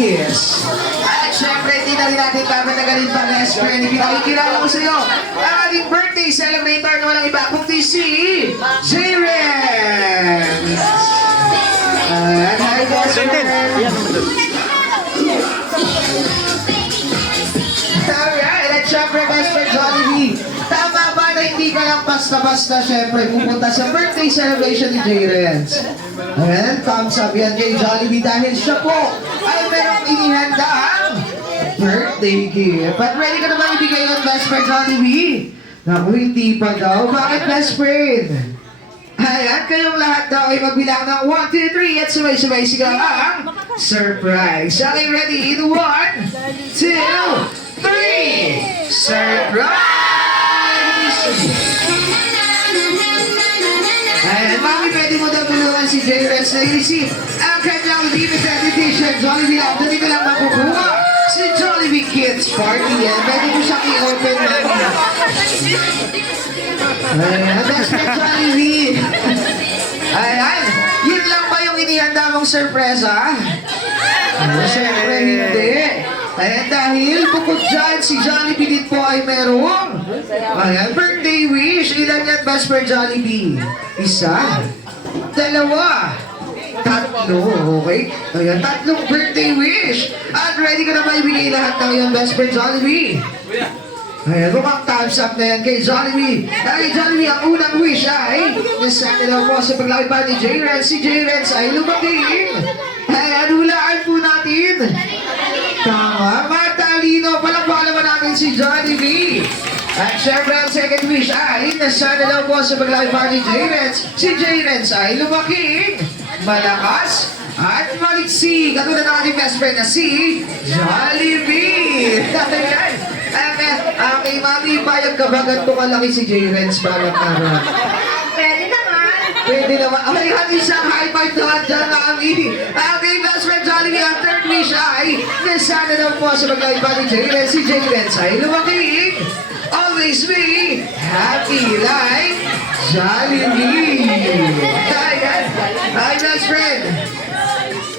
Kiss. At syempre, hindi na rin natin papatagalin pa, best friend. Pinakikilala ko sa iyo ang ating birthday celebrator na walang iba kundi si J-Ren. Hi, best friend. Alright, at syempre, best friend Jollibee. Tama ba na hindi ka lang basta-basta syempre pupunta sa birthday celebration ni J-Ren? Ayan, thumbs up yan kay Jollibee dahil siya po ay merong inihanda ang birthday gift. But ready ka na ba ibigay yung best friend Jollibee? Naku, hindi pa daw. Bakit best friend? Ayan, kayong lahat daw ay magbilang ng 1, 2, 3 at sabay-sabay sigaw ang surprise. Okay, ready? In 1, 2, 3, surprise! Ayan, mami, pwede mo daw tulungan si J-Ren na i-receive ang kanyang limited edition Jollibee Up. Dali ka lang makukuha si Jollibee Kids Party. Ayan, pwede mo siyang i-open mami. Ayan, best friend Jollibee. Ayan, yun lang ba yung inihanda mong surpresa? Siyempre hindi. Ayan, dahil bukod dyan, si Jollibee din po ay merong birthday wish. Ilan yan, best friend Jollibee? Isa, dalawa, tatlo, okay? Ayan, tatlong birthday wish. At ready ka na ba ibigay lahat ng yung best friend Jollibee? Ayan, mukhang thumbs up na yan kay Jollibee. Kay Jollibee, ang unang wish ay nasaan na po sa paglaki pa ni J-Ren. Si J-Ren ay lumaking. Ayan, hulaan po natin. Tama, matalino. Palakpakan naman natin si Jollibee. At syempre, ang second wish ay nasaan na po sa paglaki pa ni J-Ren. Si J-Ren ay lumaking, malakas, at maliksi. Katulad ng ating best friend na si Jollibee. Ayan. Okay, mami, payag ka ba ganito kalaki si J-Ren balang araw? Pwede naman. Pwede naman. Okay, hati siyang high five naman dyan, mami. Okay, best friend Jollibee, ang third wish ay nasana daw po sa paglaki pa ni J-Ren. Si J-Ren ay lumaking, always be happy like Jollibee. Ayan. Hi, best friend.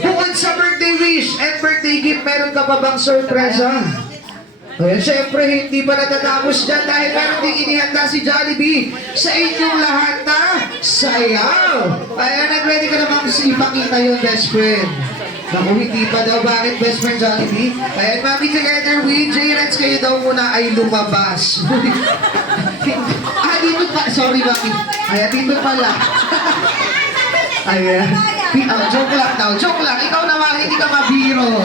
Bukod sa birthday wish and birthday gift, meron ka pa bang sorpresa? Ayan, syempre, hindi pa natatapos dyan dahil meron din inihanda si Jollibee sa inyong lahat na sayaw. Ayan, at ready ka namang ipakita yung best friend. Naku, hindi pa daw. Bakit best friend Jollibee? Ayan, mami, together with J-Ren, kayo daw muna ay lumabas. Dito pa. Sorry, mami. Ayan, dito pala. Ayan. Joke lang daw. Joke lang. Ikaw naman, hindi ka mabiro.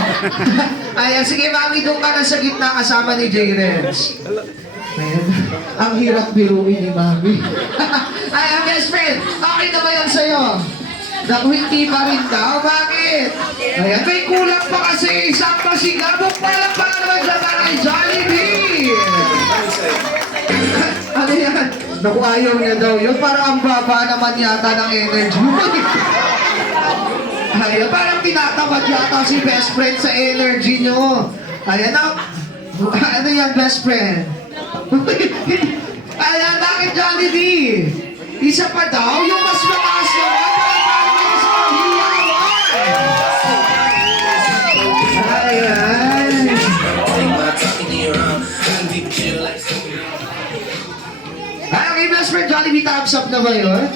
Ayan, sige mami, doon ka na sa gitna kasama ni J-Ren. Ayan. Ang hirap biruin ni mami. Ayan, best friend. Okay na ba yan sa'yo? Naku, hindi pa rin daw. Bakit? Ayan, may kulang pa kasi isang pasigabok pa lang naman sa mga Jollibee. Ano yan? Naku, ayaw niya daw yun. Parang ang baba naman yata ng energy. Ayan, parang tinatamad yata si best friend sa energy nyo. Ayan na. Ano yan, best friend? Ayan, bakit Jollibee? Isa pa daw, yung mas mataas naman. Ayan. Okay, best friend Jollibee, thumbs up na ba yun?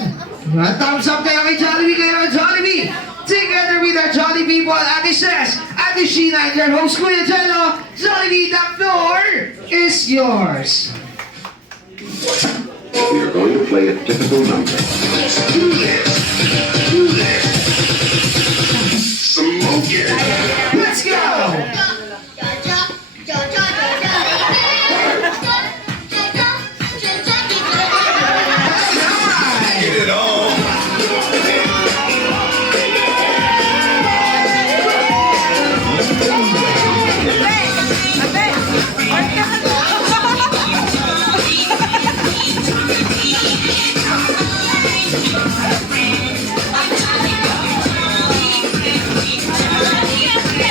Thumbs up kayo kay Jollibee, kayo kay Jollibee. Together with our Jollibee people, Ate Ses, Ate Sheena, and your host, Kuya Jello, Jollibee, the floor is yours. We are going to play a typical number. Let's do this. Do this. Smoke it. Let's go! Get it on. Yeah.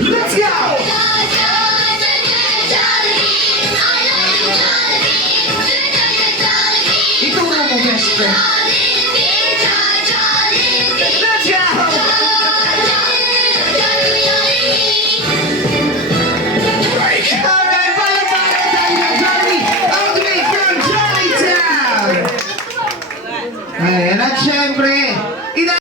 Let's go! Ituro mo, best friend.